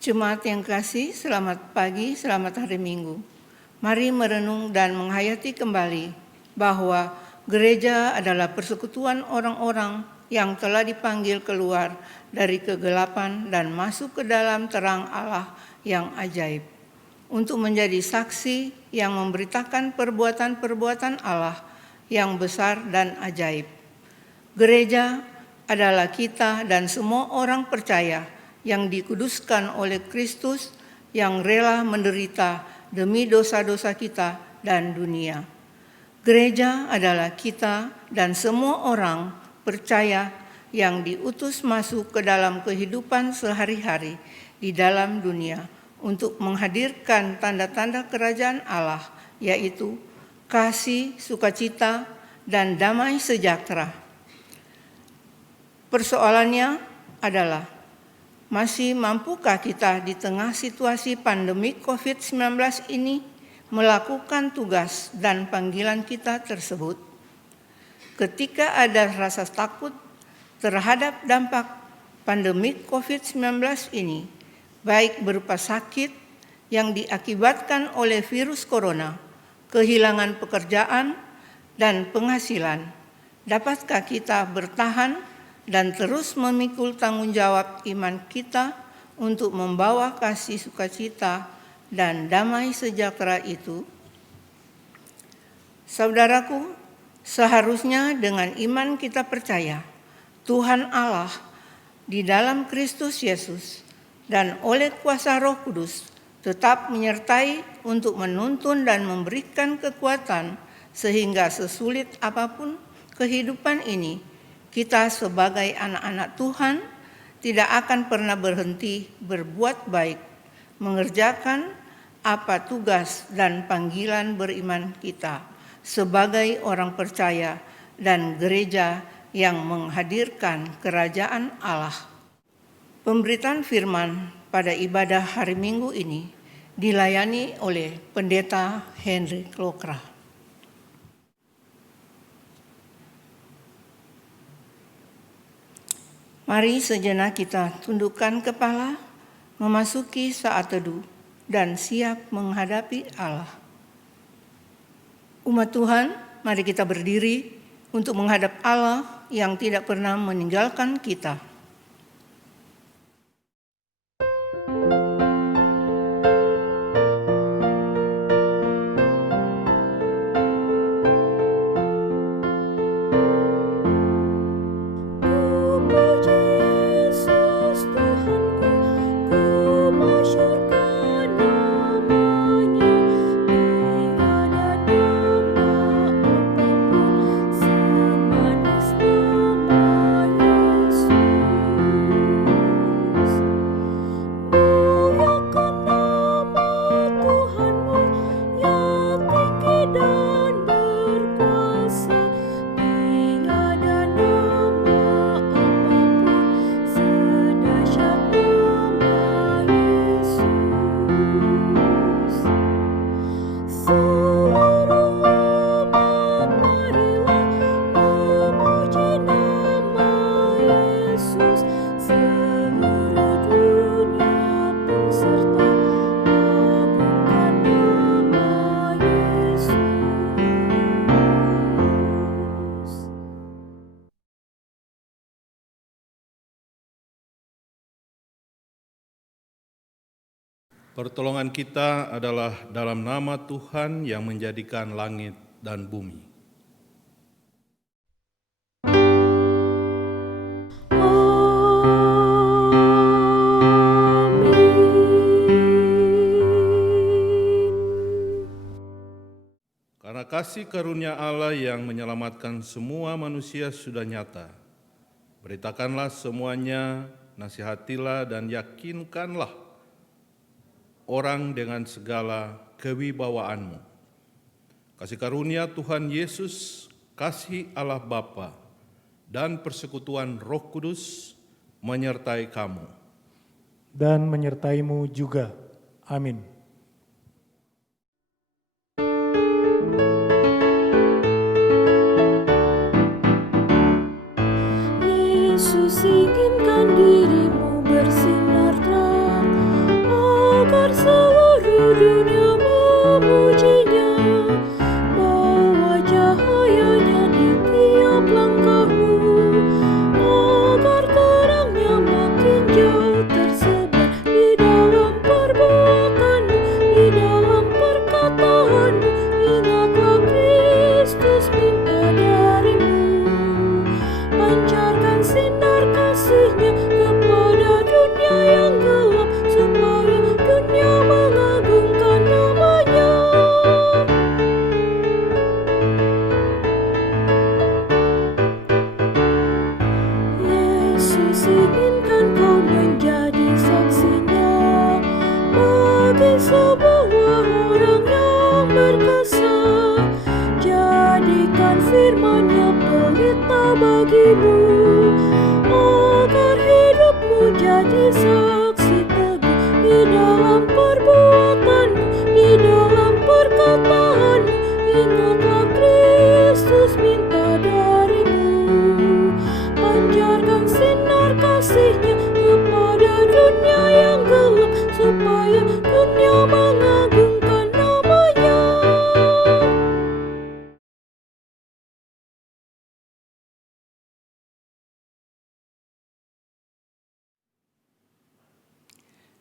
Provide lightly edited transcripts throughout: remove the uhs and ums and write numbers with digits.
Jemaat yang kasih, selamat pagi, selamat hari Minggu. Mari merenung dan menghayati kembali bahwa gereja adalah persekutuan orang-orang yang telah dipanggil keluar dari kegelapan dan masuk ke dalam terang Allah yang ajaib, untuk menjadi saksi yang memberitakan perbuatan-perbuatan Allah yang besar dan ajaib. Gereja adalah kita dan semua orang percaya yang dikuduskan oleh Kristus yang rela menderita demi dosa-dosa kita dan dunia. Gereja adalah kita dan semua orang percaya yang diutus masuk ke dalam kehidupan sehari-hari di dalam dunia untuk menghadirkan tanda-tanda kerajaan Allah, yaitu kasih, sukacita, dan damai sejahtera. Persoalannya adalah, masih mampukah kita di tengah situasi pandemi COVID-19 ini melakukan tugas dan panggilan kita tersebut? Ketika ada rasa takut terhadap dampak pandemi COVID-19 ini, baik berupa sakit yang diakibatkan oleh virus corona, kehilangan pekerjaan, dan penghasilan, dapatkah kita bertahan dan terus memikul tanggung jawab iman kita untuk membawa kasih sukacita dan damai sejahtera itu? Saudaraku, seharusnya dengan iman kita percaya Tuhan Allah di dalam Kristus Yesus dan oleh kuasa Roh Kudus tetap menyertai untuk menuntun dan memberikan kekuatan sehingga sesulit apapun kehidupan ini, kita sebagai anak-anak Tuhan tidak akan pernah berhenti berbuat baik, mengerjakan apa tugas dan panggilan beriman kita sebagai orang percaya dan gereja yang menghadirkan kerajaan Allah. Pemberitaan firman pada ibadah hari Minggu ini dilayani oleh Pendeta Henry Klokra. Mari sejenak kita tundukkan kepala, memasuki saat teduh, dan siap menghadapi Allah. Umat Tuhan, mari kita berdiri untuk menghadap Allah yang tidak pernah meninggalkan kita. Pertolongan kita adalah dalam nama Tuhan yang menjadikan langit dan bumi. Karena kasih karunia Allah yang menyelamatkan semua manusia sudah nyata, beritakanlah semuanya, nasihatilah dan yakinkanlah orang dengan segala kewibawaanmu. Kasih karunia Tuhan Yesus, kasih Allah Bapa, dan persekutuan Roh Kudus menyertai kamu. Dan menyertaimu juga. Amin. Yesus inginkan dirimu bersinar terang sebuah orang yang berkasa. Jadikan firman-Nya pelita bagimu, agar hidupmu jadi saksi teguh di dalam perbuatanmu, di dalam perkataanmu. Ingatlah Kristus minta darimu, pancarkan sinar kasih-Nya kepada dunia yang gelap, supaya dunia mengagungkan nama-Nya.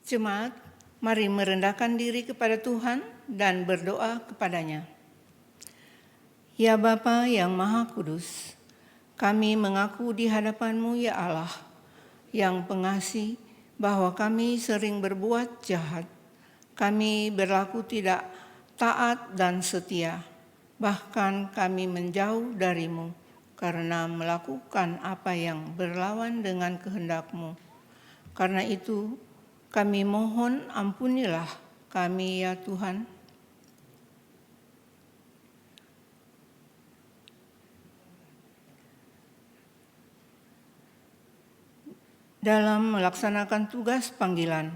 Jemaat, mari merendahkan diri kepada Tuhan dan berdoa kepada-Nya. Ya Bapa yang Maha Kudus, kami mengaku di hadapan-Mu ya Allah, yang pengasih, bahwa kami sering berbuat jahat. Kami berlaku tidak taat dan setia. Bahkan kami menjauh dari-Mu karena melakukan apa yang berlawan dengan kehendak-Mu. Karena itu, kami mohon ampunilah kami ya Tuhan. Dalam melaksanakan tugas panggilan,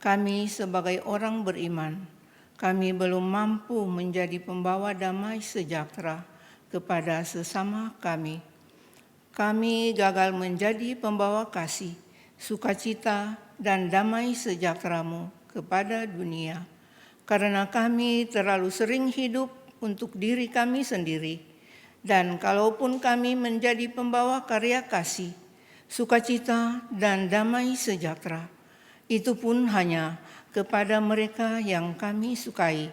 kami sebagai orang beriman, kami belum mampu menjadi pembawa damai sejahtera kepada sesama kami. Kami gagal menjadi pembawa kasih, sukacita, dan damai sejahtera-Mu kepada dunia, karena kami terlalu sering hidup untuk diri kami sendiri. Dan kalaupun kami menjadi pembawa karya kasih, sukacita, dan damai sejahtera, itu pun hanya kepada mereka yang kami sukai,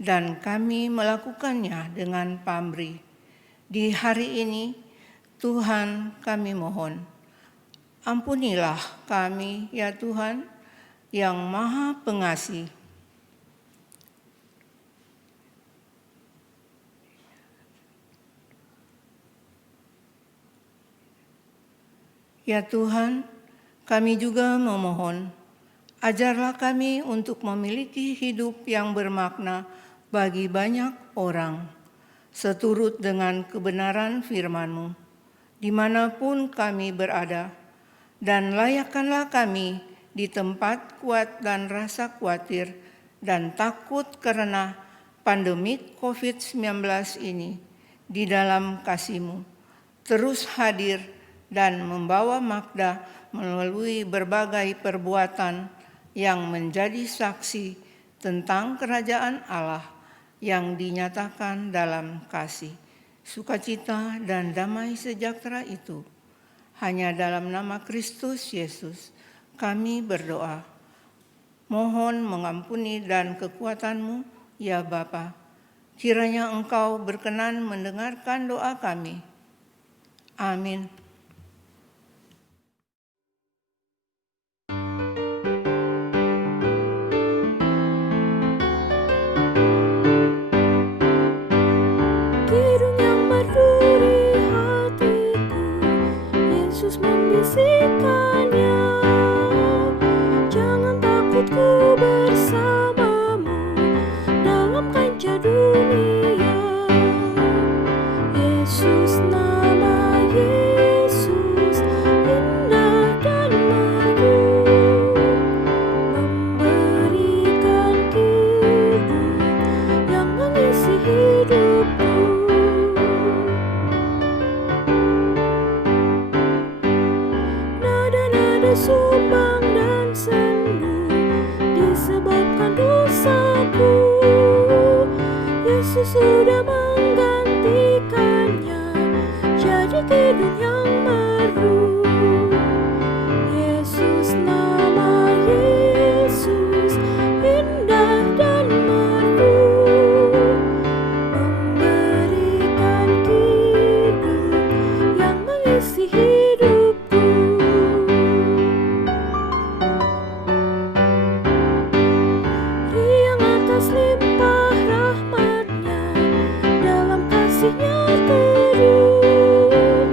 dan kami melakukannya dengan pamrih. Di hari ini, Tuhan, kami mohon, ampunilah kami ya Tuhan yang Maha Pengasih. Ya Tuhan, kami juga memohon, ajarlah kami untuk memiliki hidup yang bermakna bagi banyak orang, seturut dengan kebenaran firman-Mu, dimanapun kami berada, dan layakkanlah kami di tempat kuat dan rasa khawatir dan takut karena pandemik COVID-19 ini di dalam kasih-Mu, terus hadir dan membawa Magda melalui berbagai perbuatan yang menjadi saksi tentang kerajaan Allah yang dinyatakan dalam kasih, sukacita, dan damai sejahtera itu. Hanya dalam nama Kristus Yesus kami berdoa. Mohon mengampuni dan kekuatan-Mu ya Bapa. Kiranya Engkau berkenan mendengarkan doa kami. Amin. Membisikkannya, jangan takut, ku bersamamu dalam kancah dunia. Yesus, nama Yesus, indah dan merdu, memberikan hidup yang mengisi hidupku. Sumbang dan sendu disebabkan dosaku. Yesus sudah menggantikannya jadi kidung yang merdu. Yesus, nama Yesus, indah dan merdu, memberikan hidup yang mengisi hidupku. Limpah rahmat-Nya, dalam kasih-Nya teduh,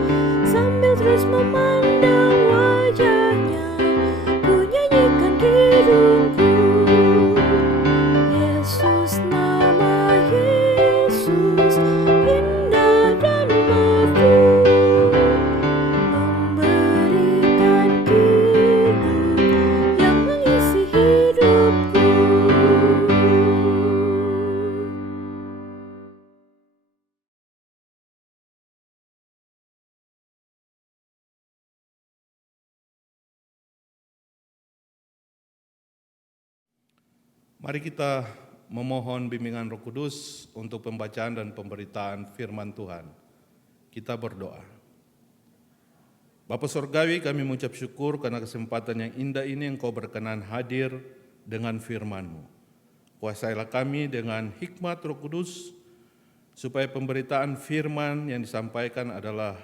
Mari kita memohon bimbingan Roh Kudus untuk pembacaan dan pemberitaan firman Tuhan. Kita berdoa. Bapa Surgawi, kami mengucap syukur karena kesempatan yang indah ini Engkau berkenan hadir dengan firman-Mu. Kuasailah kami dengan hikmat Roh Kudus, supaya pemberitaan firman yang disampaikan adalah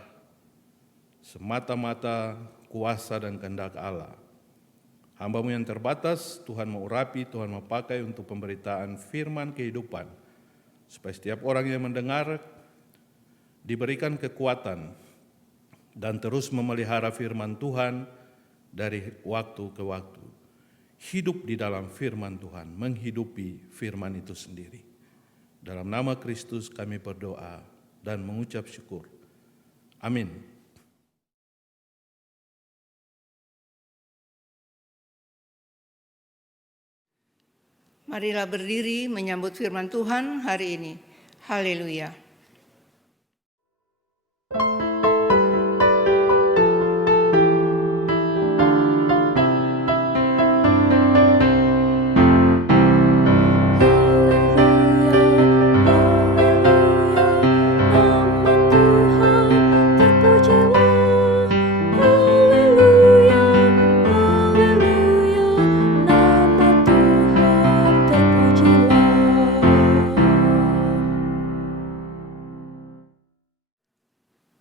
semata-mata kuasa dan kehendak Allah. Hamba-Mu yang terbatas, Tuhan mengurapi, Tuhan memakai untuk pemberitaan firman kehidupan, supaya setiap orang yang mendengar diberikan kekuatan dan terus memelihara firman Tuhan dari waktu ke waktu. Hidup di dalam firman Tuhan, menghidupi firman itu sendiri. Dalam nama Kristus kami berdoa dan mengucap syukur. Amin. Marilah berdiri menyambut firman Tuhan hari ini. Haleluya.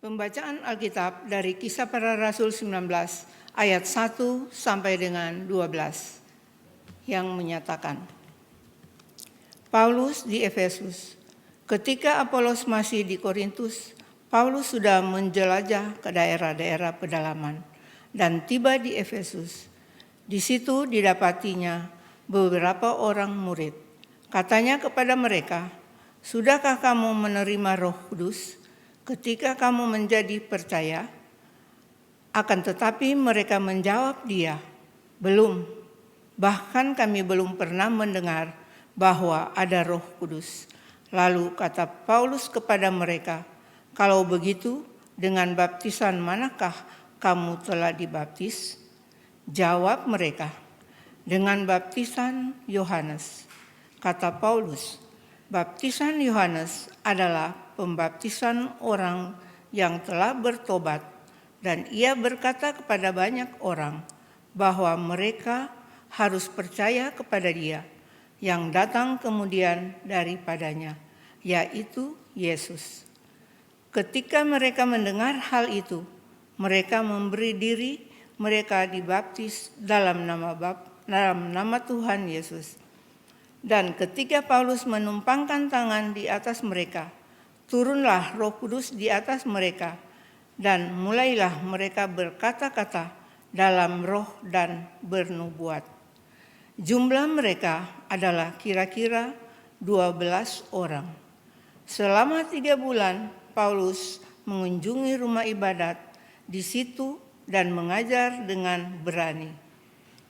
Pembacaan Alkitab dari Kisah Para Rasul 19 ayat 1 sampai dengan 12 yang menyatakan, Paulus di Efesus. Ketika Apolos masih di Korintus, Paulus sudah menjelajah ke daerah-daerah pedalaman dan tiba di Efesus. Di situ didapatinya beberapa orang murid. Katanya kepada mereka, "Sudahkah kamu menerima Roh Kudus ketika kamu menjadi percaya?" Akan tetapi mereka menjawab dia, "Belum, bahkan kami belum pernah mendengar bahwa ada Roh Kudus." Lalu kata Paulus kepada mereka, "Kalau begitu, dengan baptisan manakah kamu telah dibaptis?" Jawab mereka, "Dengan baptisan Yohanes." Kata Paulus, "Baptisan Yohanes adalah pembaptisan orang yang telah bertobat, dan ia berkata kepada banyak orang bahwa mereka harus percaya kepada dia yang datang kemudian daripadanya, yaitu Yesus." Ketika mereka mendengar hal itu, mereka memberi diri, mereka dibaptis dalam nama Tuhan Yesus. Dan ketika Paulus menumpangkan tangan di atas mereka, turunlah Roh Kudus di atas mereka, dan mulailah mereka berkata-kata dalam roh dan bernubuat. Jumlah mereka adalah kira-kira 12 orang. Selama 3 bulan, Paulus mengunjungi rumah ibadat di situ dan mengajar dengan berani.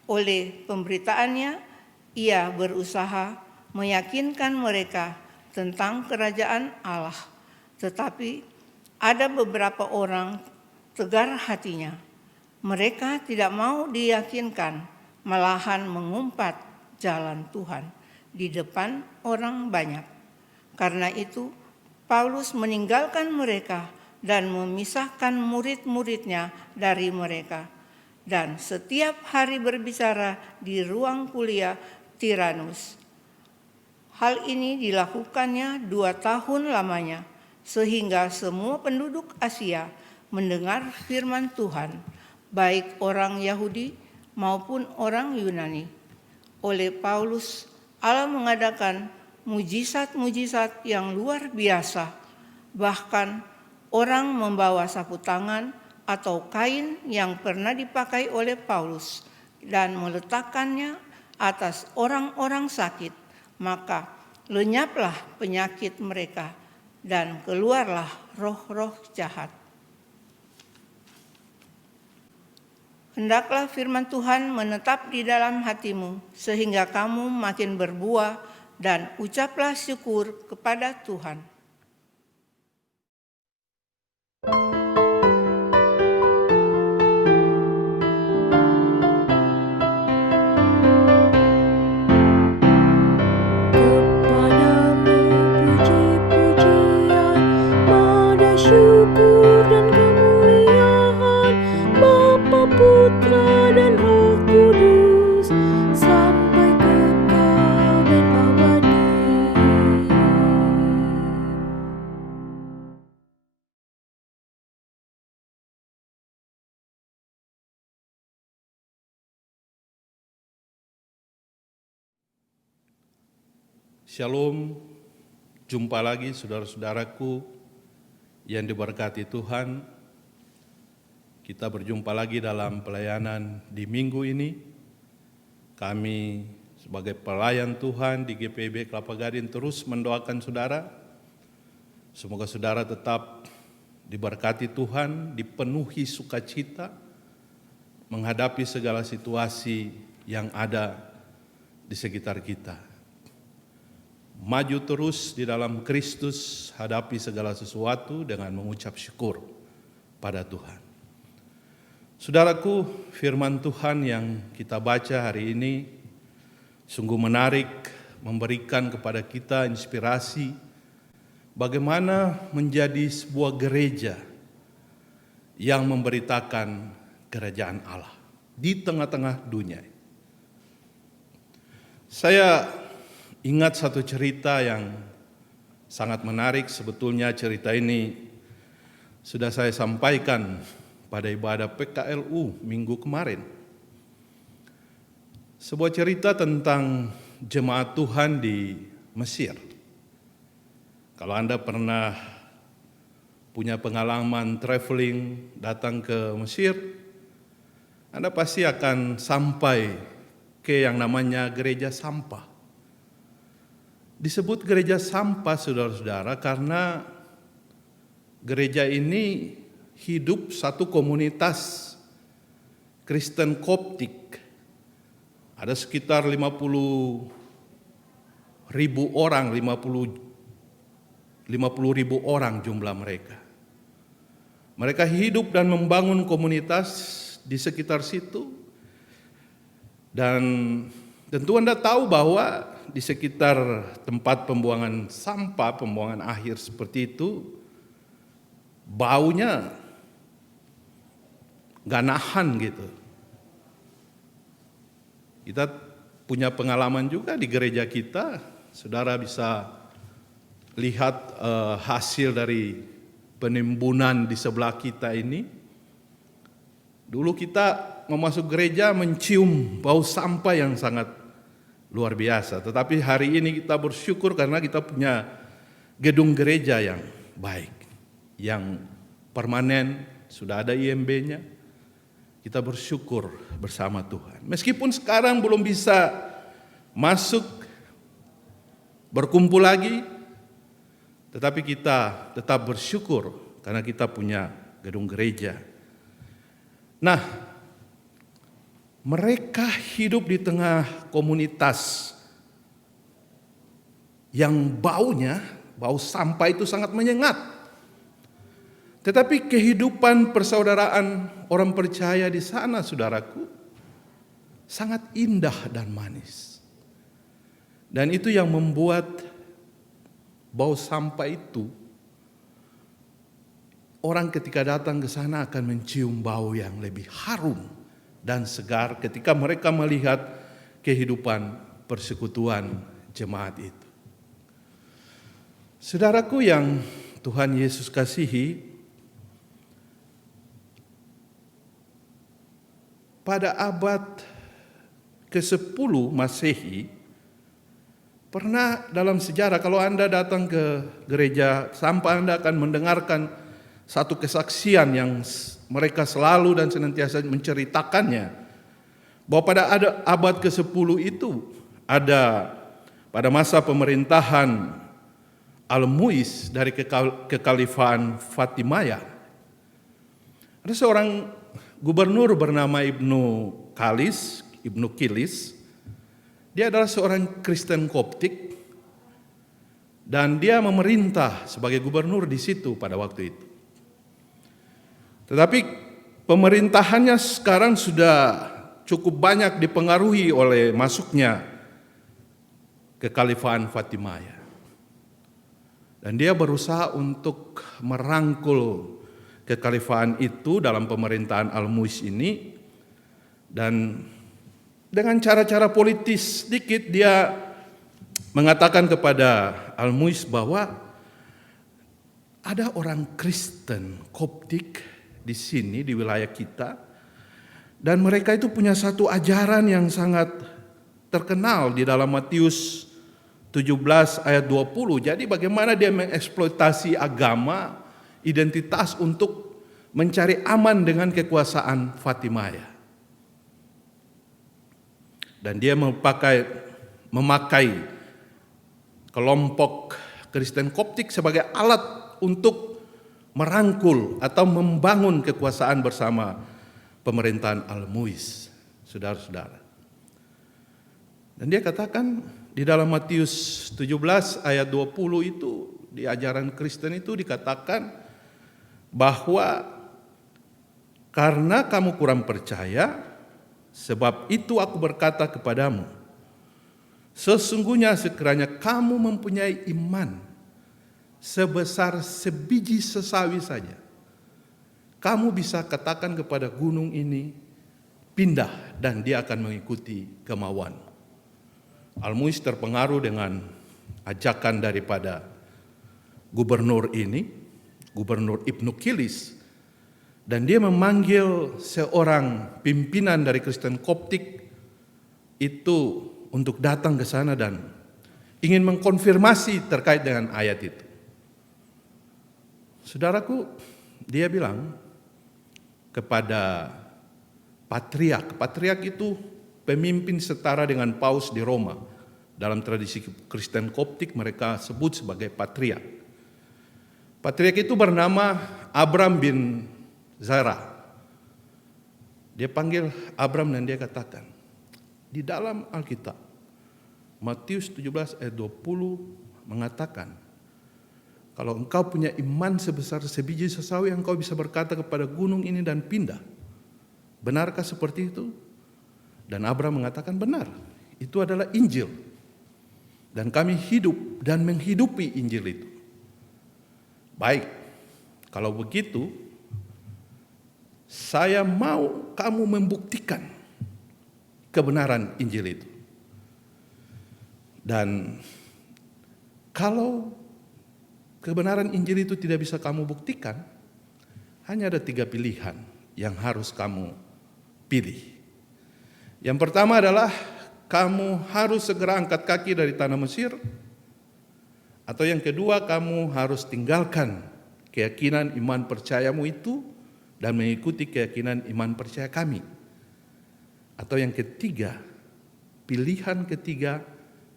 Oleh pemberitaannya, ia berusaha meyakinkan mereka tentang kerajaan Allah. Tetapi ada beberapa orang tegar hatinya. Mereka tidak mau diyakinkan, malahan mengumpat jalan Tuhan di depan orang banyak. Karena itu, Paulus meninggalkan mereka dan memisahkan murid-muridnya dari mereka. Dan setiap hari berbicara di ruang kuliah Tiranus. Hal ini dilakukannya 2 tahun lamanya, sehingga semua penduduk Asia mendengar firman Tuhan, baik orang Yahudi maupun orang Yunani. Oleh Paulus, Allah mengadakan mujizat-mujizat yang luar biasa. Bahkan orang membawa sapu tangan atau kain yang pernah dipakai oleh Paulus dan meletakkannya atas orang-orang sakit, maka lenyaplah penyakit mereka dan keluarlah roh-roh jahat. Hendaklah firman Tuhan menetap di dalam hatimu sehingga kamu makin berbuah, dan ucaplah syukur kepada Tuhan. Shalom, jumpa lagi saudara-saudaraku yang diberkati Tuhan. Kita berjumpa lagi dalam pelayanan di minggu ini. Kami sebagai pelayan Tuhan di GPIB Kelapa Gading terus mendoakan saudara. Semoga saudara tetap diberkati Tuhan, dipenuhi sukacita, menghadapi segala situasi yang ada di sekitar kita. Maju terus di dalam Kristus, hadapi segala sesuatu dengan mengucap syukur pada Tuhan. Saudaraku, firman Tuhan yang kita baca hari ini sungguh menarik, memberikan kepada kita inspirasi bagaimana menjadi sebuah gereja yang memberitakan kerajaan Allah di tengah-tengah dunia. Saya ingat satu cerita yang sangat menarik. Sebetulnya cerita ini sudah saya sampaikan pada ibadah PKLU minggu kemarin. Sebuah cerita tentang jemaat Tuhan di Mesir. Kalau Anda pernah punya pengalaman traveling datang ke Mesir, Anda pasti akan sampai ke yang namanya gereja sampah. Disebut gereja sampah, saudara-saudara, karena gereja ini hidup satu komunitas Kristen Koptik. Ada sekitar 50.000 orang, 50.000 orang jumlah mereka. Mereka hidup dan membangun komunitas di sekitar situ. Dan tentu Anda tahu bahwa di sekitar tempat pembuangan sampah, pembuangan akhir seperti itu, baunya gak nahan gitu. Kita punya pengalaman juga di gereja kita, saudara bisa lihat hasil dari penimbunan di sebelah kita ini. Dulu kita memasuki gereja mencium bau sampah yang sangat luar biasa. Tetapi hari ini kita bersyukur karena kita punya gedung gereja yang baik, yang permanen, sudah ada IMB-nya. Kita bersyukur bersama Tuhan. Meskipun sekarang belum bisa masuk berkumpul lagi, tetapi kita tetap bersyukur karena kita punya gedung gereja. Nah, mereka hidup di tengah komunitas yang bau sampah itu sangat menyengat. Tetapi kehidupan persaudaraan orang percaya di sana, saudaraku, sangat indah dan manis. Dan itu yang membuat bau sampah itu, orang ketika datang ke sana akan mencium bau yang lebih harum dan segar ketika mereka melihat kehidupan persekutuan jemaat itu. Saudaraku yang Tuhan Yesus kasihi, pada abad ke-10 Masehi, pernah dalam sejarah kalau Anda datang ke gereja sampah, Anda akan mendengarkan satu kesaksian yang mereka selalu dan senantiasa menceritakannya, bahwa pada abad ke-10 itu ada pada masa pemerintahan Al-Muiz dari kekhalifahan Fatimiyah. Ada seorang gubernur bernama Ibnu Kilis. Dia adalah seorang Kristen Koptik dan dia memerintah sebagai gubernur di situ pada waktu itu. Tetapi pemerintahannya sekarang sudah cukup banyak dipengaruhi oleh masuknya kekhalifahan Fatimiyah. Dan dia berusaha untuk merangkul kekhalifahan itu dalam pemerintahan Al-Muiz ini. Dan dengan cara-cara politis sedikit dia mengatakan kepada Al-Muiz bahwa ada orang Kristen Koptik di sini di wilayah kita, dan mereka itu punya satu ajaran yang sangat terkenal di dalam Matius 17 ayat 20. Jadi bagaimana dia mengeksploitasi agama, identitas untuk mencari aman dengan kekuasaan Fatimiyah. Dan dia memakai kelompok Kristen Koptik sebagai alat untuk merangkul atau membangun kekuasaan bersama pemerintahan Al-Muiz, saudara-saudara. Dan dia katakan di dalam Matius 17 ayat 20 itu, di ajaran Kristen itu dikatakan bahwa karena kamu kurang percaya, sebab itu aku berkata kepadamu, sesungguhnya sekiranya kamu mempunyai iman sebesar sebiji sesawi saja, kamu bisa katakan kepada gunung ini, pindah, dan dia akan mengikuti kemauanmu. Al-Muiz terpengaruh dengan ajakan daripada gubernur ini, Gubernur Ibnu Kilis, dan dia memanggil seorang pimpinan dari Kristen Koptik itu untuk datang ke sana dan ingin mengkonfirmasi terkait dengan ayat itu. Saudaraku, dia bilang kepada patriark. Patriark itu pemimpin setara dengan paus di Roma. Dalam tradisi Kristen Koptik mereka sebut sebagai patriark. Patriark itu bernama Abram bin Zara. Dia panggil Abram dan dia katakan, di dalam Alkitab, Matius 17 ayat 20 mengatakan, kalau engkau punya iman sebesar sebiji sesawi, engkau bisa berkata kepada gunung ini dan pindah. Benarkah seperti itu? Dan Abram mengatakan benar, itu adalah Injil. Dan kami hidup dan menghidupi Injil itu. Baik, kalau begitu, saya mau kamu membuktikan kebenaran Injil itu. Dan kalau kebenaran Injil itu tidak bisa kamu buktikan, hanya ada 3 pilihan yang harus kamu pilih. Yang pertama adalah kamu harus segera angkat kaki dari tanah Mesir, atau yang kedua kamu harus tinggalkan keyakinan iman percayamu itu dan mengikuti keyakinan iman percaya kami. Atau yang ketiga, pilihan ketiga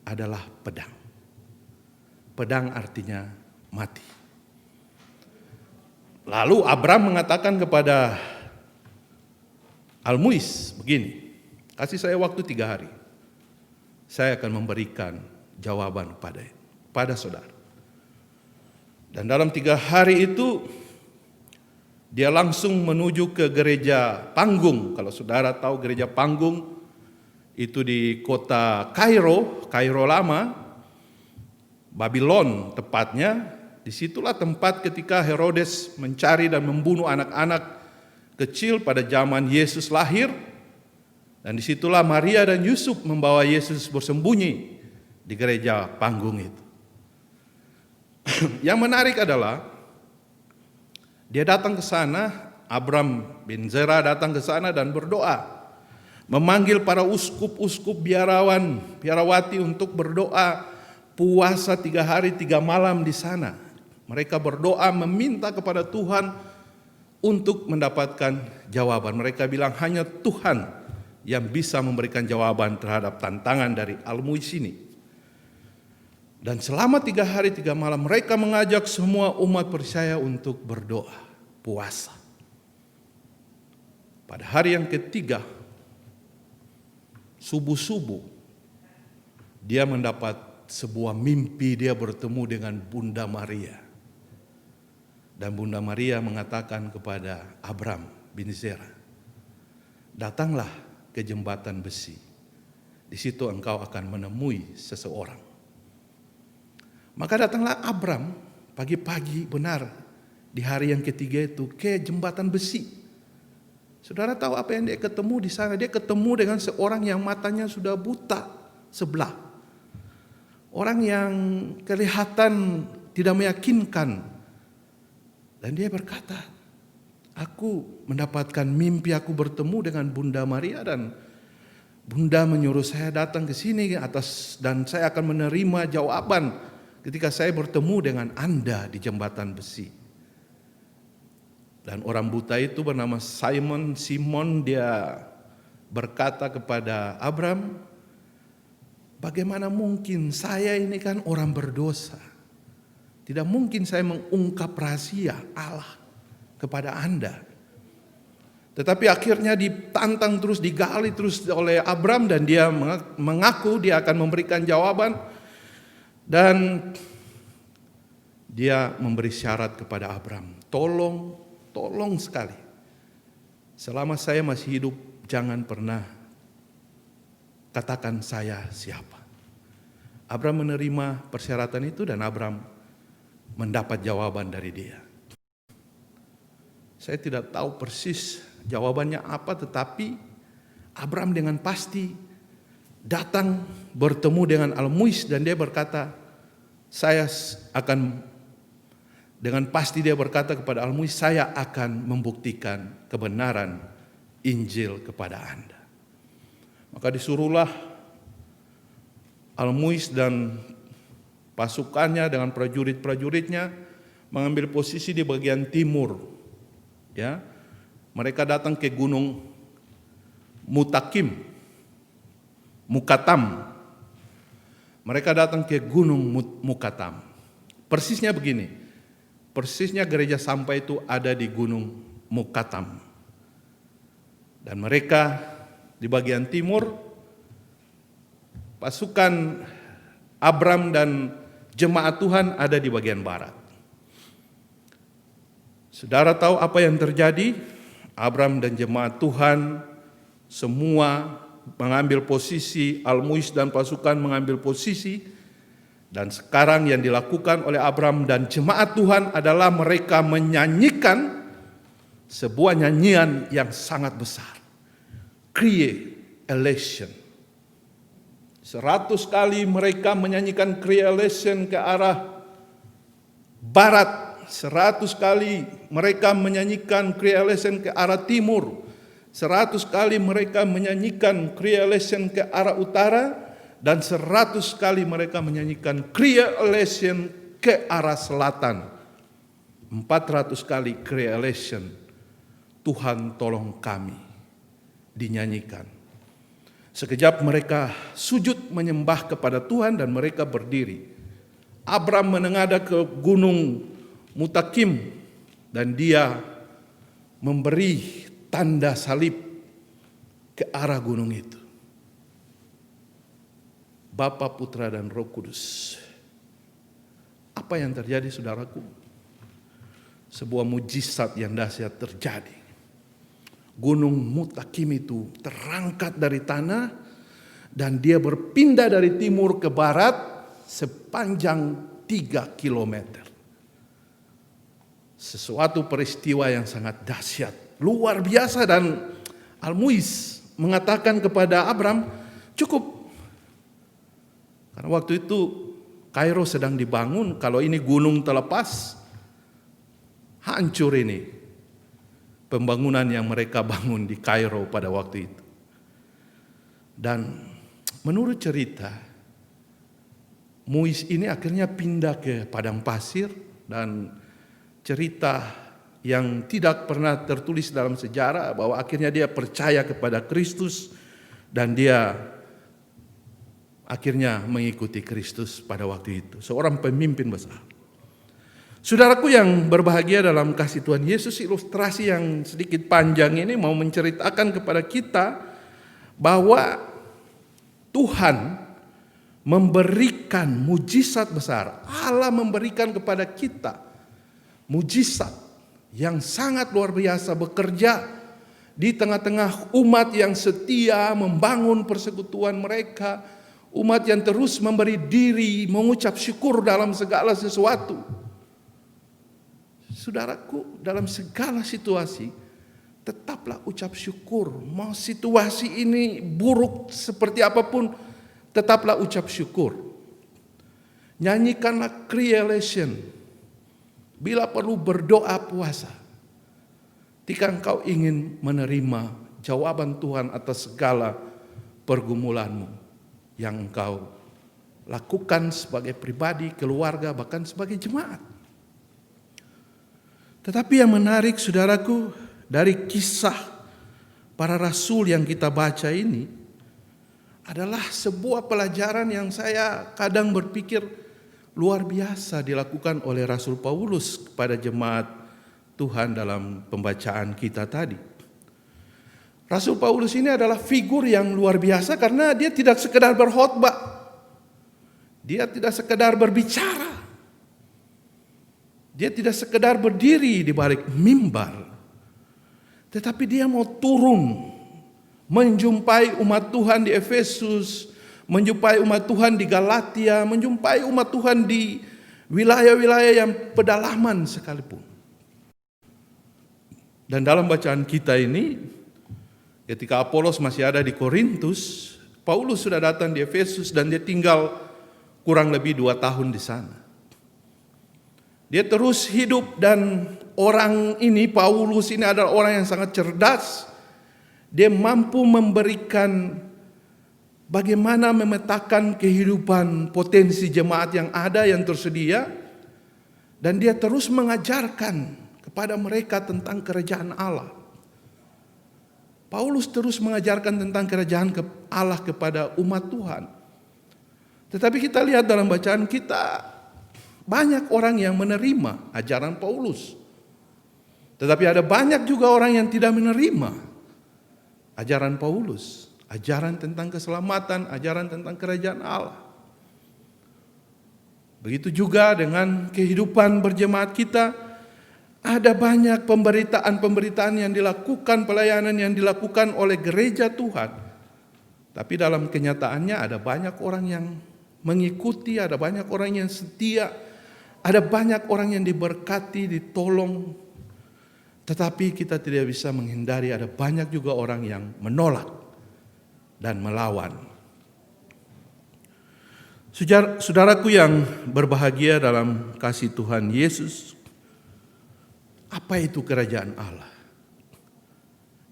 adalah pedang. Pedang artinya mati. Lalu Abram mengatakan kepada Al-Muiz begini, kasih saya waktu 3 hari. Saya akan memberikan jawaban pada saudara. Dan dalam 3 hari itu, dia langsung menuju ke gereja Panggung. Kalau saudara tahu gereja Panggung, itu di kota Kairo lama, Babylon tepatnya. Disitulah tempat ketika Herodes mencari dan membunuh anak-anak kecil pada zaman Yesus lahir. Dan disitulah Maria dan Yusuf membawa Yesus bersembunyi di gereja Panggung itu. Yang menarik adalah dia datang ke sana, Abram bin Zera datang ke sana dan berdoa, memanggil para uskup-uskup biarawati untuk berdoa puasa 3 hari 3 malam di sana. Mereka berdoa meminta kepada Tuhan untuk mendapatkan jawaban. Mereka bilang hanya Tuhan yang bisa memberikan jawaban terhadap tantangan dari Al-Muiz ini. Dan selama 3 hari 3 malam mereka mengajak semua umat percaya untuk berdoa, puasa. Pada hari yang ketiga, subuh-subuh, dia mendapat sebuah mimpi, dia bertemu dengan Bunda Maria. Dan Bunda Maria mengatakan kepada Abram bin Zera, datanglah ke jembatan besi. Di situ engkau akan menemui seseorang. Maka datanglah Abram pagi-pagi benar di hari yang ketiga itu ke jembatan besi. Saudara tahu apa yang dia ketemu di sana? Dia ketemu dengan seorang yang matanya sudah buta sebelah. Orang yang kelihatan tidak meyakinkan. Dan dia berkata, aku mendapatkan mimpi, aku bertemu dengan Bunda Maria dan Bunda menyuruh saya datang ke sini dan saya akan menerima jawaban ketika saya bertemu dengan Anda di jembatan besi. Dan orang buta itu bernama Simon, dia berkata kepada Abram, bagaimana mungkin, saya ini kan orang berdosa. Tidak mungkin saya mengungkap rahasia Allah kepada Anda. Tetapi akhirnya ditantang terus, digali terus oleh Abram, dan dia mengaku dia akan memberikan jawaban. Dan dia memberi syarat kepada Abram, tolong sekali, selama saya masih hidup jangan pernah katakan saya siapa. Abram menerima persyaratan itu dan Abram mendapat jawaban dari dia. Saya tidak tahu persis jawabannya apa, tetapi Abram dengan pasti datang bertemu dengan Almuis dan dia berkata, dengan pasti dia berkata kepada Almuis, saya akan membuktikan kebenaran Injil kepada Anda. Maka disuruhlah Almuis dan pasukannya dengan prajurit-prajuritnya mengambil posisi di bagian timur. Ya, mereka datang ke gunung Mukatam. Mereka datang ke gunung Mukatam. Persisnya begini, persisnya gereja sampai itu ada di gunung Mukatam. Dan mereka di bagian timur, pasukan Abram dan jemaat Tuhan ada di bagian barat. Saudara tahu apa yang terjadi? Abram dan jemaat Tuhan semua mengambil posisi, Almuis dan pasukan mengambil posisi, dan sekarang yang dilakukan oleh Abram dan jemaat Tuhan adalah mereka menyanyikan sebuah nyanyian yang sangat besar. Kyrie eleison. 100 kali mereka menyanyikan Kyrie eleison ke arah barat. 100 kali mereka menyanyikan Kyrie eleison ke arah timur. 100 kali mereka menyanyikan Kyrie eleison ke arah utara. Dan 100 kali mereka menyanyikan Kyrie eleison ke arah selatan. 400 kali Kyrie eleison, Tuhan tolong kami, dinyanyikan. Sekejap mereka sujud menyembah kepada Tuhan dan mereka berdiri. Abram menengadah ke gunung Mutakim dan dia memberi tanda salib ke arah gunung itu. Bapa, Putra, dan Roh Kudus. Apa yang terjadi, saudaraku? Sebuah mujizat yang dahsyat terjadi. Gunung Mutakim itu terangkat dari tanah dan dia berpindah dari timur ke barat sepanjang 3 kilometer. Sesuatu peristiwa yang sangat dahsyat, luar biasa, dan Almuis mengatakan kepada Abram, cukup. Karena waktu itu Kairo sedang dibangun, kalau ini gunung terlepas, hancur ini pembangunan yang mereka bangun di Kairo pada waktu itu. Dan menurut cerita, Muis ini akhirnya pindah ke padang pasir, dan cerita yang tidak pernah tertulis dalam sejarah bahwa akhirnya dia percaya kepada Kristus dan dia akhirnya mengikuti Kristus pada waktu itu. Seorang pemimpin besar. Saudaraku yang berbahagia dalam kasih Tuhan Yesus, ilustrasi yang sedikit panjang ini mau menceritakan kepada kita bahwa Tuhan memberikan mujizat besar. Allah memberikan kepada kita mujizat yang sangat luar biasa, bekerja di tengah-tengah umat yang setia membangun persekutuan mereka, umat yang terus memberi diri, mengucap syukur dalam segala sesuatu. Saudaraku, dalam segala situasi tetaplah ucap syukur. Mau situasi ini buruk seperti apapun, tetaplah ucap syukur. Nyanyikanlah Kyrie eleison. Bila perlu berdoa puasa. Jika engkau ingin menerima jawaban Tuhan atas segala pergumulanmu yang engkau lakukan sebagai pribadi, keluarga, bahkan sebagai jemaat. Tetapi yang menarik saudaraku, dari kisah para rasul yang kita baca ini adalah sebuah pelajaran yang saya kadang berpikir luar biasa dilakukan oleh Rasul Paulus kepada jemaat Tuhan dalam pembacaan kita tadi. Rasul Paulus ini adalah figur yang luar biasa karena dia tidak sekedar berkhotbah. Dia tidak sekedar berbicara. Dia tidak sekedar berdiri di balik mimbar. Tetapi dia mau turun menjumpai umat Tuhan di Efesus, menjumpai umat Tuhan di Galatia, menjumpai umat Tuhan di wilayah-wilayah yang pedalaman sekalipun. Dan dalam bacaan kita ini, ketika Apolos masih ada di Korintus, Paulus sudah datang di Efesus dan dia tinggal kurang lebih 2 tahun di sana. Dia terus hidup dan orang ini, Paulus ini adalah orang yang sangat cerdas. Dia mampu memberikan bagaimana memetakan kehidupan potensi jemaat yang ada, yang tersedia. Dan dia terus mengajarkan kepada mereka tentang kerajaan Allah. Paulus terus mengajarkan tentang kerajaan Allah kepada umat Tuhan. Tetapi kita lihat dalam bacaan kita, banyak orang yang menerima ajaran Paulus. Tetapi ada banyak juga orang yang tidak menerima ajaran Paulus. Ajaran tentang keselamatan, ajaran tentang kerajaan Allah. Begitu juga dengan kehidupan berjemaat kita. Ada banyak pemberitaan-pemberitaan yang dilakukan, pelayanan yang dilakukan oleh gereja Tuhan. Tapi dalam kenyataannya ada banyak orang yang mengikuti, ada banyak orang yang setia, ada banyak orang yang diberkati, ditolong. Tetapi kita tidak bisa menghindari ada banyak juga orang yang menolak dan melawan. Saudaraku yang berbahagia dalam kasih Tuhan Yesus, apa itu kerajaan Allah?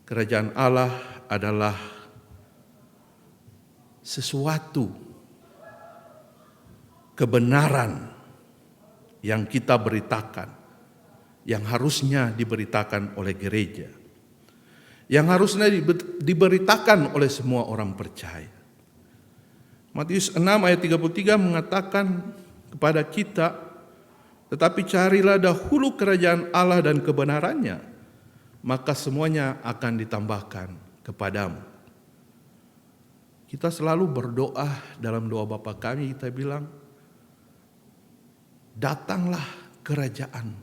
Kerajaan Allah adalah sesuatu kebenaran yang kita beritakan, yang harusnya diberitakan oleh gereja, yang harusnya diberitakan oleh semua orang percaya. Matius 6 ayat 33 mengatakan kepada kita, tetapi carilah dahulu kerajaan Allah dan kebenarannya, maka semuanya akan ditambahkan kepadamu. Kita selalu berdoa dalam doa Bapa kami, kita bilang, datanglah kerajaan,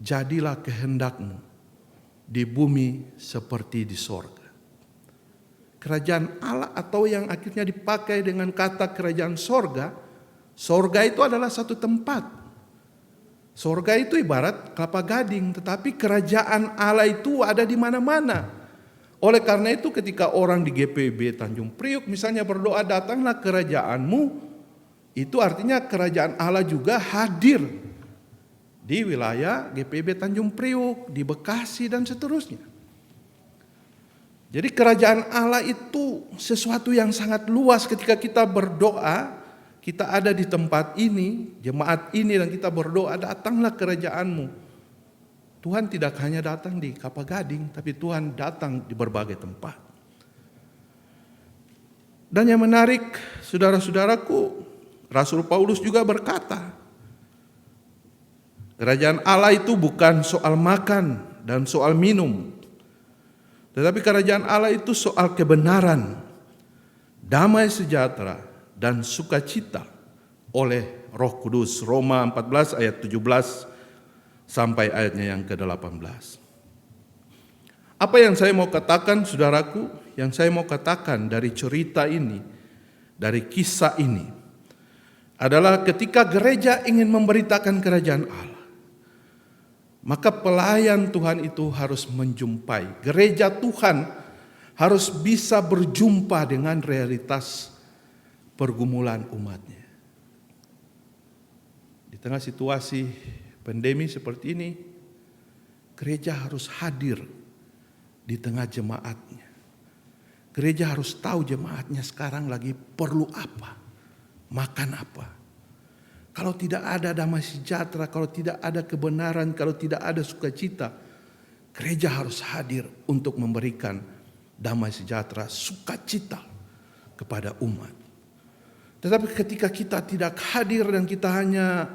jadilah kehendakmu di bumi seperti di sorga. Kerajaan Allah atau yang akhirnya dipakai dengan kata kerajaan sorga, sorga itu adalah satu tempat. Sorga itu ibarat kelapa gading, tetapi kerajaan Allah itu ada di mana-mana. Oleh karena itu ketika orang di GPIB Tanjung Priuk misalnya berdoa datanglah kerajaanmu, itu artinya kerajaan Allah juga hadir di wilayah GPIB Tanjung Priuk, di Bekasi dan seterusnya. Jadi kerajaan Allah itu sesuatu yang sangat luas. Ketika kita berdoa, kita ada di tempat ini, jemaat ini, dan kita berdoa, datanglah kerajaanmu. Tuhan tidak hanya datang di Kelapa Gading, tapi Tuhan datang di berbagai tempat. Dan yang menarik, saudara-saudaraku, Rasul Paulus juga berkata, kerajaan Allah itu bukan soal makan dan soal minum, tetapi kerajaan Allah itu soal kebenaran, damai sejahtera, dan sukacita oleh Roh Kudus. Roma 14 ayat 17 sampai ayatnya yang ke-18. Apa yang saya mau katakan, saudaraku? Yang saya mau katakan dari cerita ini, dari kisah ini, adalah ketika gereja ingin memberitakan kerajaan Allah, maka pelayan Tuhan itu harus menjumpai. Gereja Tuhan harus bisa berjumpa dengan realitas pergumulan umatnya. Di tengah situasi pandemi seperti ini, gereja harus hadir di tengah jemaatnya. Gereja harus tahu jemaatnya sekarang lagi perlu apa, makan apa. Kalau tidak ada damai sejahtera, kalau tidak ada kebenaran, kalau tidak ada sukacita, gereja harus hadir untuk memberikan damai sejahtera, sukacita kepada umat. Tetapi ketika kita tidak hadir dan kita hanya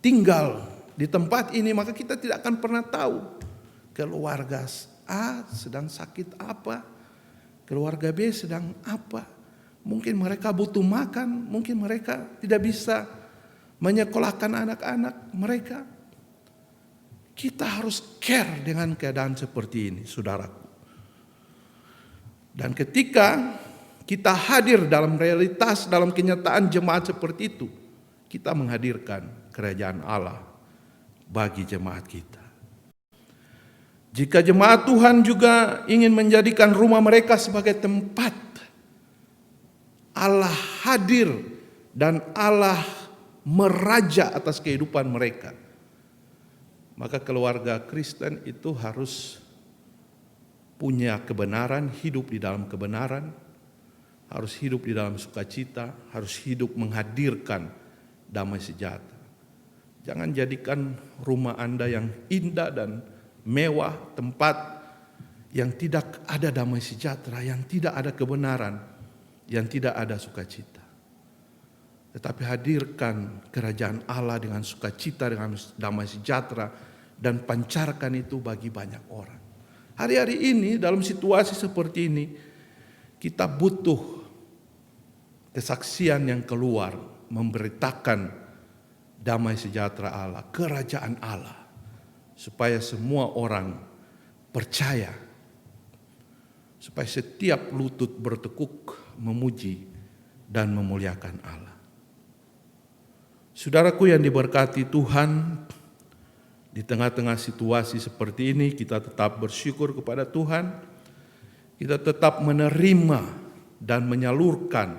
tinggal di tempat ini, maka kita tidak akan pernah tahu keluarga A sedang sakit apa, keluarga B sedang apa. Mungkin mereka butuh makan, mungkin mereka tidak bisa menyekolahkan anak-anak mereka. Kita harus care dengan keadaan seperti ini, saudaraku. Dan ketika kita hadir dalam realitas, dalam kenyataan jemaat seperti itu, kita menghadirkan kerajaan Allah bagi jemaat kita. Jika jemaat Tuhan juga ingin menjadikan rumah mereka sebagai tempat Allah hadir dan Allah meraja atas kehidupan mereka, maka keluarga Kristen itu harus punya kebenaran, hidup di dalam kebenaran, harus hidup di dalam sukacita, harus hidup menghadirkan damai sejahtera. Jangan jadikan rumah Anda yang indah dan mewah, tempat yang tidak ada damai sejahtera, yang tidak ada kebenaran, yang tidak ada sukacita. Tetapi hadirkan kerajaan Allah dengan sukacita, dengan damai sejahtera, dan pancarkan itu bagi banyak orang. Hari-hari ini dalam situasi seperti ini, kita butuh kesaksian yang keluar, memberitakan damai sejahtera Allah, kerajaan Allah, supaya semua orang percaya, supaya setiap lutut bertekuk memuji dan memuliakan Allah. Saudaraku yang diberkati Tuhan, di tengah-tengah situasi seperti ini kita tetap bersyukur kepada Tuhan, kita tetap menerima dan menyalurkan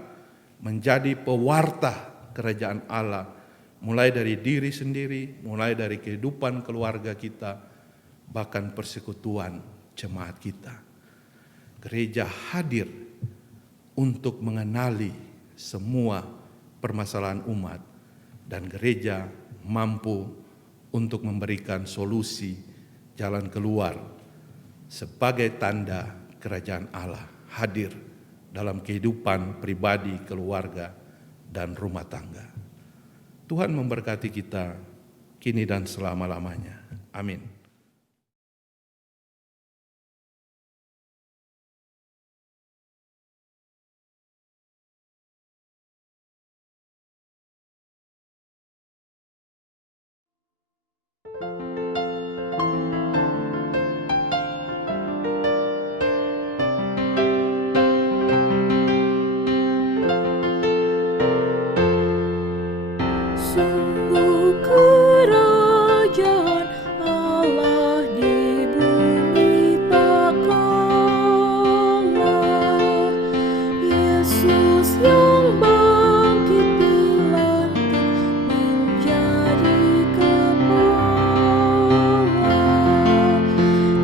menjadi pewarta kerajaan Allah, mulai dari diri sendiri, mulai dari kehidupan keluarga kita, bahkan persekutuan jemaat kita. Gereja hadir untuk mengenali semua permasalahan umat, dan gereja mampu untuk memberikan solusi jalan keluar sebagai tanda kerajaan Allah hadir dalam kehidupan pribadi, keluarga, dan rumah tangga. Tuhan memberkati kita kini dan selama-lamanya. Amin. Sungguh kerajaan Allah di bumi tak kalah. Yesus yang bangkit dilantik menjadi kepala.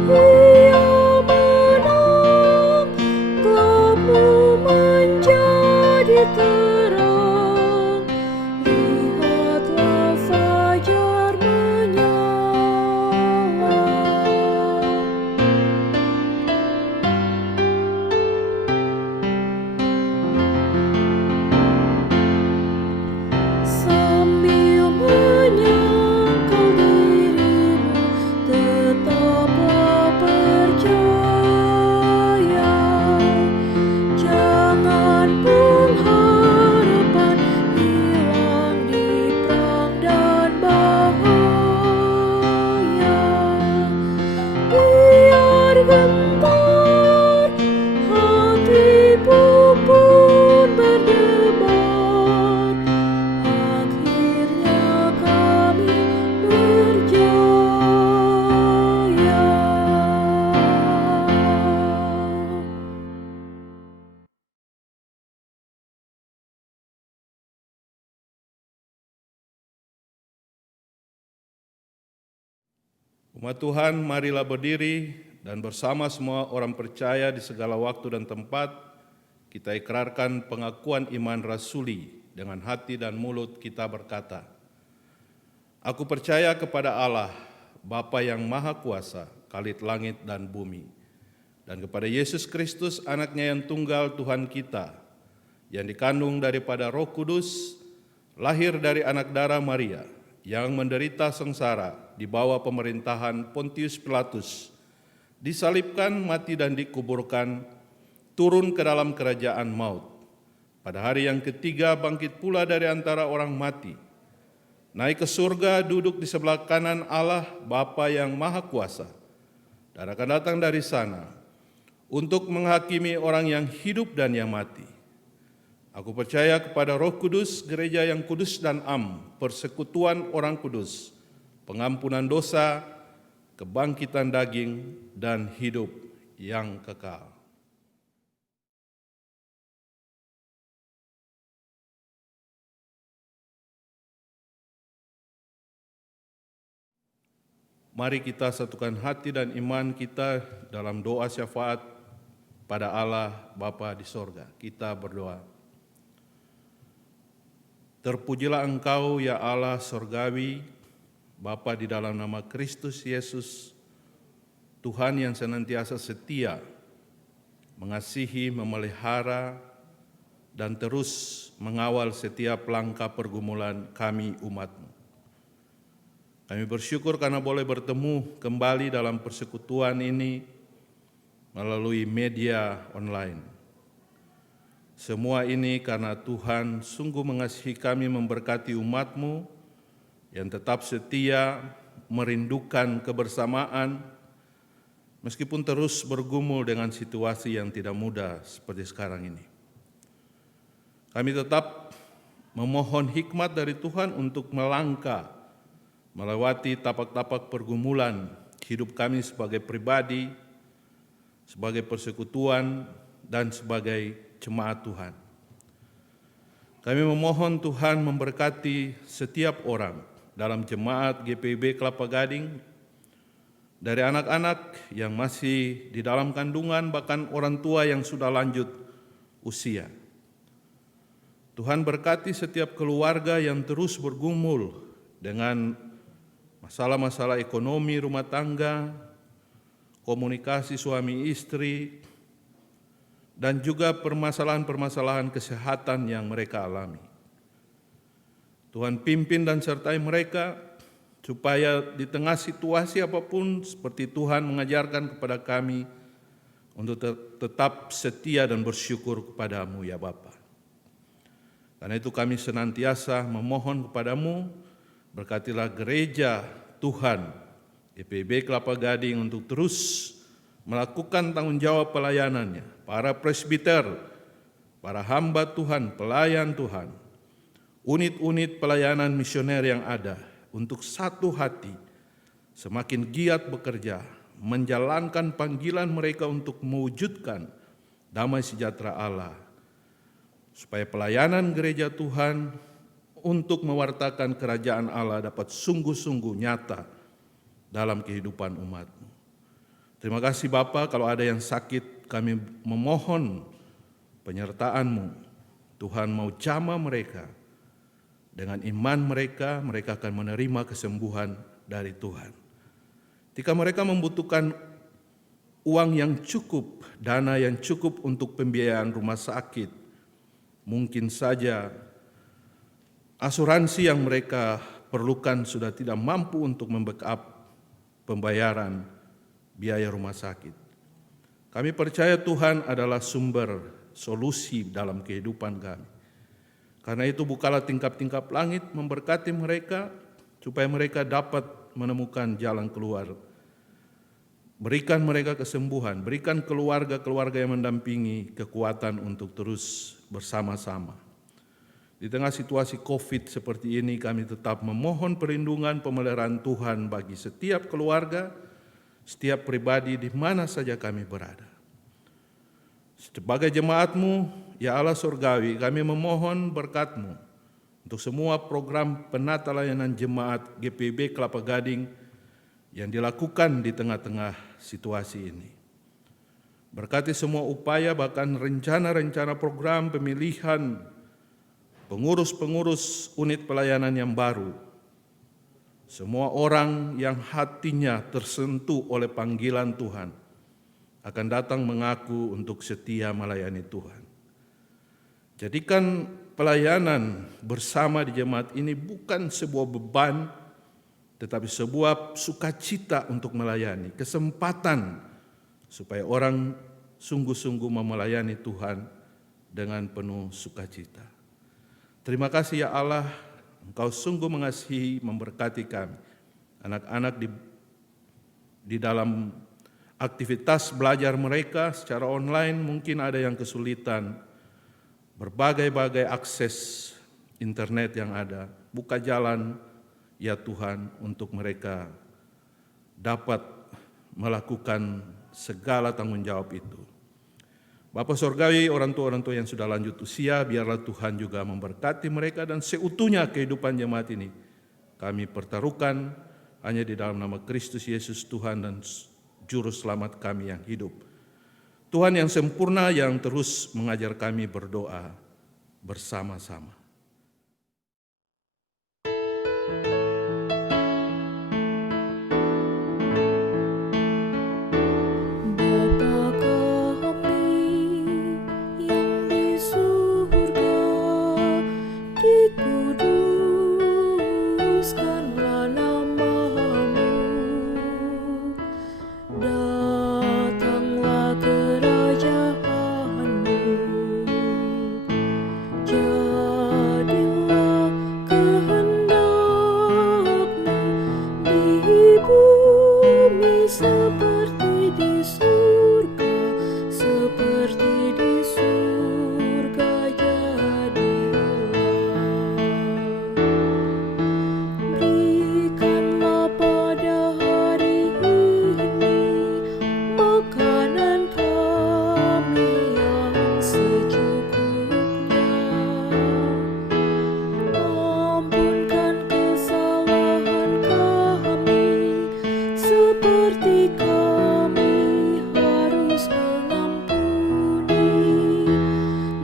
Ia menang, gelapmu menjadi terang. Lihatlah fajar menyala. Sambil menyangkal dirimu, tetaplah percaya. Jangan pengharapan hilang di perang dan bahaya. Biar gentar hatimu pun berdebar, akhirnya kami berjaya. Umat Tuhan, marilah berdiri dan bersama semua orang percaya di segala waktu dan tempat, kita ikrarkan pengakuan iman rasuli dengan hati dan mulut kita berkata, Aku percaya kepada Allah, Bapa yang Maha Kuasa, Khalid langit dan bumi, dan kepada Yesus Kristus, anaknya yang tunggal Tuhan kita, yang dikandung daripada Roh Kudus, lahir dari anak darah Maria, yang menderita sengsara di bawah pemerintahan Pontius Pilatus, disalibkan, mati dan dikuburkan, turun ke dalam kerajaan maut. Pada hari yang ketiga bangkit pula dari antara orang mati, naik ke surga, duduk di sebelah kanan Allah Bapa yang Maha Kuasa, dan akan datang dari sana untuk menghakimi orang yang hidup dan yang mati. Aku percaya kepada Roh Kudus, gereja yang kudus dan persekutuan orang kudus, pengampunan dosa, kebangkitan daging, dan hidup yang kekal. Mari kita satukan hati dan iman kita dalam doa syafaat pada Allah Bapa di sorga. Kita berdoa. Terpujilah Engkau ya Allah sorgawi, Bapa di dalam nama Kristus Yesus, Tuhan yang senantiasa setia, mengasihi, memelihara, dan terus mengawal setiap langkah pergumulan kami umat-Mu. Kami bersyukur karena boleh bertemu kembali dalam persekutuan ini melalui media online. Semua ini karena Tuhan sungguh mengasihi kami, memberkati umat-Mu yang tetap setia, merindukan kebersamaan, meskipun terus bergumul dengan situasi yang tidak mudah seperti sekarang ini. Kami tetap memohon hikmat dari Tuhan untuk melangkah melewati tapak-tapak pergumulan hidup kami sebagai pribadi, sebagai persekutuan, dan sebagai jemaat Tuhan. Kami memohon Tuhan memberkati setiap orang dalam jemaat GPIB Kelapa Gading, dari anak-anak yang masih di dalam kandungan, bahkan orang tua yang sudah lanjut usia. Tuhan berkati setiap keluarga yang terus bergumul dengan masalah-masalah ekonomi rumah tangga, komunikasi suami istri, dan juga permasalahan-permasalahan kesehatan yang mereka alami. Tuhan pimpin dan sertai mereka supaya di tengah situasi apapun seperti Tuhan mengajarkan kepada kami untuk tetap setia dan bersyukur kepada-Mu ya Bapa. Karena itu kami senantiasa memohon kepada-Mu, berkatilah gereja Tuhan GPIB Kelapa Gading untuk terus melakukan tanggung jawab pelayanannya, para presbiter, para hamba Tuhan, pelayan Tuhan, unit-unit pelayanan misioner yang ada untuk satu hati, semakin giat bekerja, menjalankan panggilan mereka untuk mewujudkan damai sejahtera Allah, supaya pelayanan gereja Tuhan untuk mewartakan kerajaan Allah dapat sungguh-sungguh nyata dalam kehidupan umat-Mu. Terima kasih Bapa, kalau ada yang sakit kami memohon penyertaan-Mu. Tuhan mau jamah mereka, dengan iman mereka akan menerima kesembuhan dari Tuhan. Jika mereka membutuhkan uang yang cukup, dana yang cukup untuk pembiayaan rumah sakit, mungkin saja asuransi yang mereka perlukan sudah tidak mampu untuk membackup pembayaran biaya rumah sakit. Kami percaya Tuhan adalah sumber solusi dalam kehidupan kami. Karena itu bukalah tingkap-tingkap langit memberkati mereka supaya mereka dapat menemukan jalan keluar. Berikan mereka kesembuhan, berikan keluarga-keluarga yang mendampingi kekuatan untuk terus bersama-sama. Di tengah situasi COVID seperti ini, kami tetap memohon perlindungan pemeliharaan Tuhan bagi setiap keluarga, setiap pribadi di mana saja kami berada. Sebagai jemaat-Mu, ya Allah surgawi, kami memohon berkat-Mu untuk semua program penata layanan jemaat GPIB Kelapa Gading yang dilakukan di tengah-tengah situasi ini. Berkati semua upaya bahkan rencana-rencana program pemilihan pengurus-pengurus unit pelayanan yang baru. Semua orang yang hatinya tersentuh oleh panggilan Tuhan akan datang mengaku untuk setia melayani Tuhan. Jadikan pelayanan bersama di jemaat ini bukan sebuah beban, tetapi sebuah sukacita untuk melayani, kesempatan supaya orang sungguh-sungguh melayani Tuhan dengan penuh sukacita. Terima kasih ya Allah, Engkau sungguh mengasihi, memberkati kami. Anak-anak di dalam aktivitas belajar mereka secara online mungkin ada yang kesulitan. Berbagai-bagai akses internet yang ada, buka jalan ya Tuhan untuk mereka dapat melakukan segala tanggung jawab itu. Bapa Surgawi, orang tua yang sudah lanjut usia, biarlah Tuhan juga memberkati mereka dan seutuhnya kehidupan jemaat ini. Kami pertaruhkan hanya di dalam nama Kristus Yesus Tuhan dan Juru Selamat kami yang hidup. Tuhan yang sempurna yang terus mengajar kami berdoa bersama-sama. Dikuduskanlah nama-Mu, datanglah kerajaan-Mu, jadilah kehendak-Mu di bumi seperti di surga, seperti di surga jadilah. Berikanlah pada hari ini makanan kami yang secukupnya. Ampunkan kesalahan kami seperti kami harus mengampuni,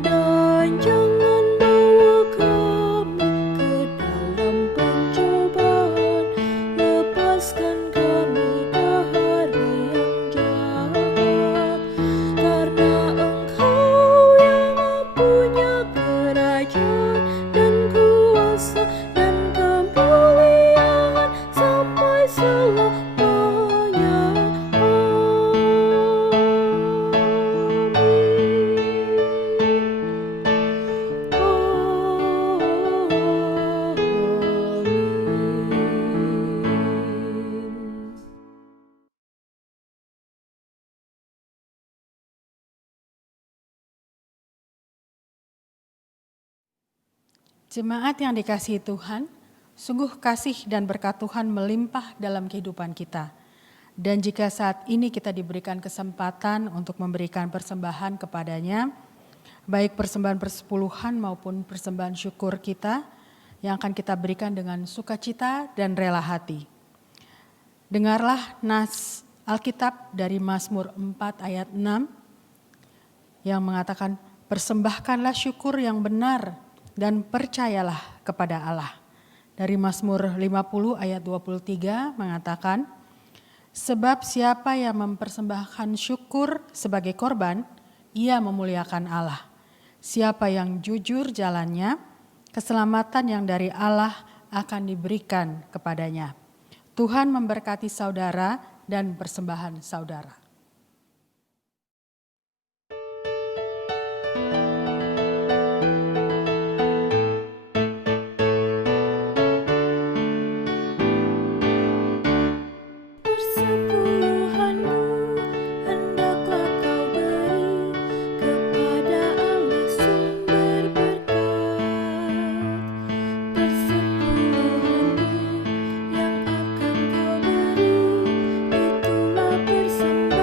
dan jangan bawa kami ke dalam pencobaan, lepaskan kami dari yang jahat, karena Engkau yang punya kerajaan dan kuasa dan kemuliaan sampai selamanya. Amin. Jemaat yang dikasihi Tuhan, sungguh kasih dan berkat Tuhan melimpah dalam kehidupan kita. Dan jika saat ini kita diberikan kesempatan untuk memberikan persembahan kepadanya, baik persembahan persepuluhan maupun persembahan syukur kita, yang akan kita berikan dengan sukacita dan rela hati. Dengarlah nas Alkitab dari Mazmur 4 ayat 6 yang mengatakan, persembahkanlah syukur yang benar dan percayalah kepada Allah. Dari Mazmur 50 ayat 23 mengatakan, sebab siapa yang mempersembahkan syukur sebagai korban, ia memuliakan Allah. Siapa yang jujur jalannya, keselamatan yang dari Allah akan diberikan kepadanya. Tuhan memberkati saudara dan persembahan saudara. Persepuluhanmu hendaklah kau beri kepada Allah sumber berkat. Persepuluhanmu yang akan kau beri, itulah persembahan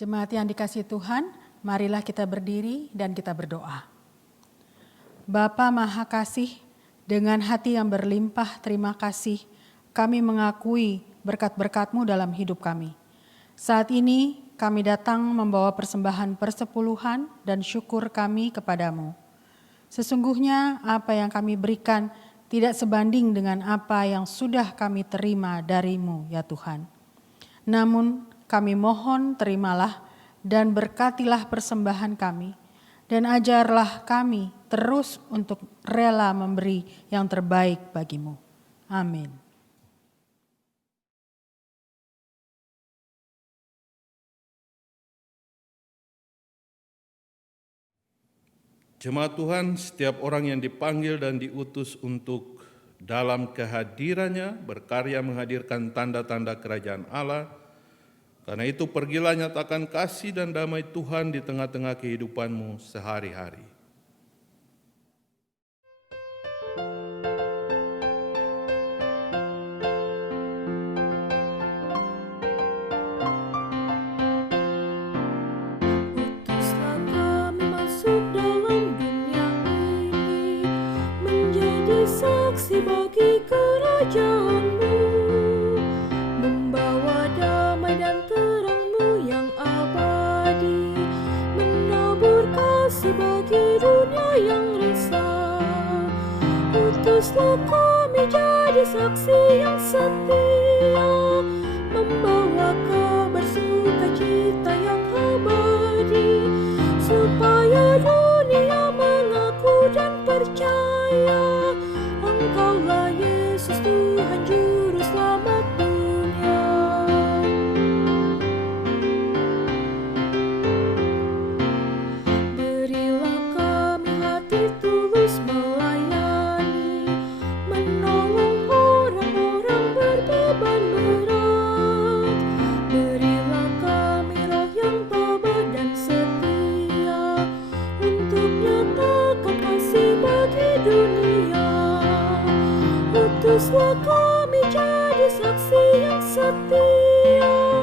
Jemaat yang dikasihi Tuhan, marilah kita berdiri dan kita berdoa. Bapa Maha Kasih, dengan hati yang berlimpah terima kasih, kami mengakui berkat-berkat-Mu dalam hidup kami. Saat ini kami datang membawa persembahan persepuluhan dan syukur kami kepadamu. Sesungguhnya apa yang kami berikan tidak sebanding dengan apa yang sudah kami terima dari-Mu, ya Tuhan. Namun kami mohon terimalah dan berkatilah persembahan kami, dan ajarlah kami terus untuk rela memberi yang terbaik bagi-Mu. Amin. Jemaat Tuhan, setiap orang yang dipanggil dan diutus untuk dalam kehadirannya berkarya menghadirkan tanda-tanda kerajaan Allah. Karena itu pergilah nyatakan kasih dan damai Tuhan di tengah-tengah kehidupanmu sehari-hari. Utuslah kami masuk dalam dunia ini, menjadi saksi bagi kerajaan-Mu, membawa damai dan terang-Mu yang abadi, menabur kasih bagi dunia yang resah. Utuslah kami jadi saksi yang setia, membawa kabar sukacita yang abadi, supaya dunia mengaku dan percaya Engkaulah Yesus Tuhan Juru Selamat dunia. Berilah kami hati tulus melayani, menolong orang-orang berbeban berat. Berilah kami roh yang tabah dan setia, untuk nyatakan kasih bagi dunia. Utuslah kami jadi saksi yang setia,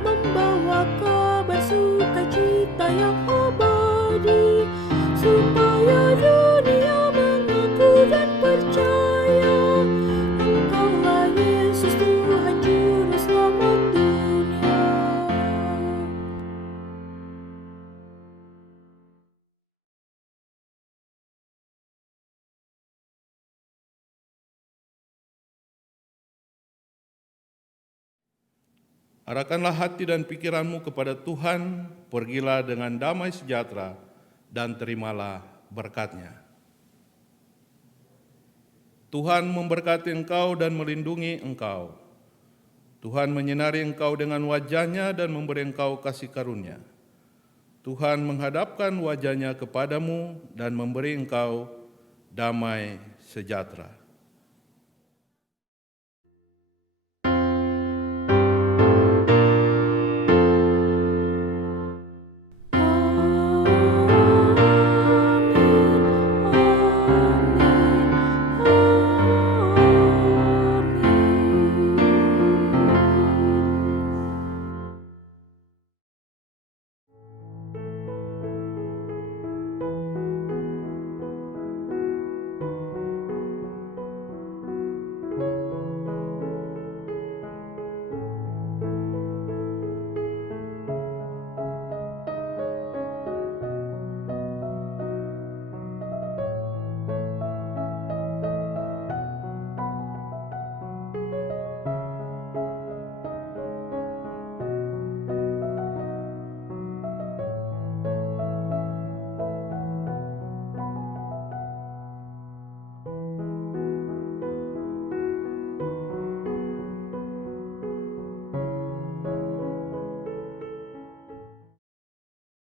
membawa kabar sukacita yang abadi, supaya dunia mengaku dan percaya Engkaulah Yesus Tuhan Juru Selamat dunia. Arahkanlah hati dan pikiranmu kepada Tuhan, pergilah dengan damai sejahtera, dan terimalah berkat-Nya. Tuhan memberkati engkau dan melindungi engkau. Tuhan menyinari engkau dengan wajah-Nya dan memberi engkau kasih karunia. Tuhan menghadapkan wajah-Nya kepadamu dan memberi engkau damai sejahtera.